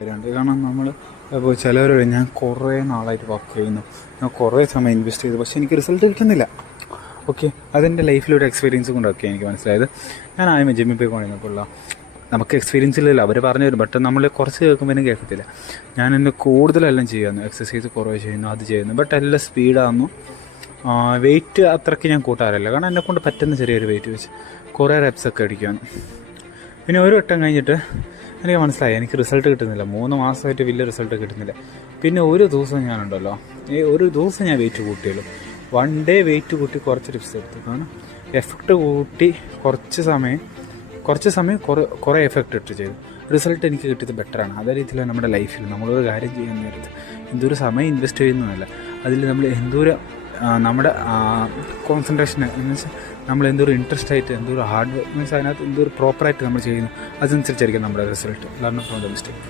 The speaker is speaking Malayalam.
കാര്യമുണ്ട്. കാരണം നമ്മൾ ഇപ്പോൾ ചിലവർ ഞാൻ കുറേ നാളായിട്ട് വർക്ക് ചെയ്യുന്നു, ഞാൻ കുറേ സമയം ഇൻവെസ്റ്റ് ചെയ്തു, പക്ഷേ എനിക്ക് റിസൾട്ട് കിട്ടുന്നില്ല. ഓക്കെ, അതെൻ്റെ ലൈഫിലൊരു എക്സ്പീരിയൻസ് കൊണ്ടൊക്കെ എനിക്ക് മനസ്സിലായത്. ഞാൻ ആദ്യം ജിമ്മിൽ പോയി കൊണ്ടിരുന്നപ്പോൾ നമുക്ക് എക്സ്പീരിയൻസ് ഇല്ലല്ലോ, അവർ പറഞ്ഞു തരും, ബട്ട് നമ്മൾ കുറച്ച് കേൾക്കുമ്പോൾ കേൾക്കത്തില്ല. ഞാൻ എന്നെ കൂടുതലെല്ലാം ചെയ്യുന്നു, എക്സസൈസ് കുറേ ചെയ്യുന്നു, അത് ചെയ്യുന്നു, ബട്ട് എല്ലാം സ്പീഡാകുന്നു. വെയിറ്റ് അത്രയ്ക്ക് ഞാൻ കൂട്ടാറില്ല, കാരണം എന്നെക്കൊണ്ട് പറ്റുന്ന ചെറിയൊരു വെയിറ്റ് വെച്ച് കുറേ റെപ്സൊക്കെ അടിക്കുകയാണ്. പിന്നെ ഒരു വട്ടം കഴിഞ്ഞിട്ട് എനിക്ക് മനസ്സിലായി എനിക്ക് റിസൾട്ട് കിട്ടുന്നില്ല. 3 മാസമായിട്ട് വലിയ റിസൾട്ട് കിട്ടുന്നില്ല. പിന്നെ ഒരു ദിവസം ഞാനുണ്ടല്ലോ, ഒരു ദിവസം ഞാൻ വെയിറ്റ് കൂട്ടിയുള്ളൂ. 1 ഡേ വെയിറ്റ് കൂട്ടി കുറച്ച് ടിപ്സ് എടുത്തു. കാരണം എഫക്റ്റ് കൂട്ടി കുറച്ച് സമയം കുറേ എഫക്റ്റ് ഇട്ട് ചെയ്തു. റിസൾട്ട് എനിക്ക് കിട്ടിയത് ബെറ്ററാണ്. അതേ രീതിയിൽ നമ്മുടെ ലൈഫിൽ നമ്മളൊരു കാര്യം ചെയ്യാൻ നേരത്ത് എന്തോരം സമയം ഇൻവെസ്റ്റ് ചെയ്യുന്നതല്ല, അതിൽ നമ്മൾ എന്തോരം നമ്മുടെ കോൺസെൻട്രേഷൻ മീൻസ് നമ്മൾ എന്തോരം ഇൻട്രസ്റ്റ് ആയിട്ട് എന്തോരം ഹാർഡ് വർക്ക് മീൻസ് അതിനകത്ത് എന്തോരം പ്രോപ്പറായിട്ട് നമ്മൾ ചെയ്യുന്നു, അതനുസരിച്ചായിരിക്കും നമ്മുടെ result. Learn from the mistake.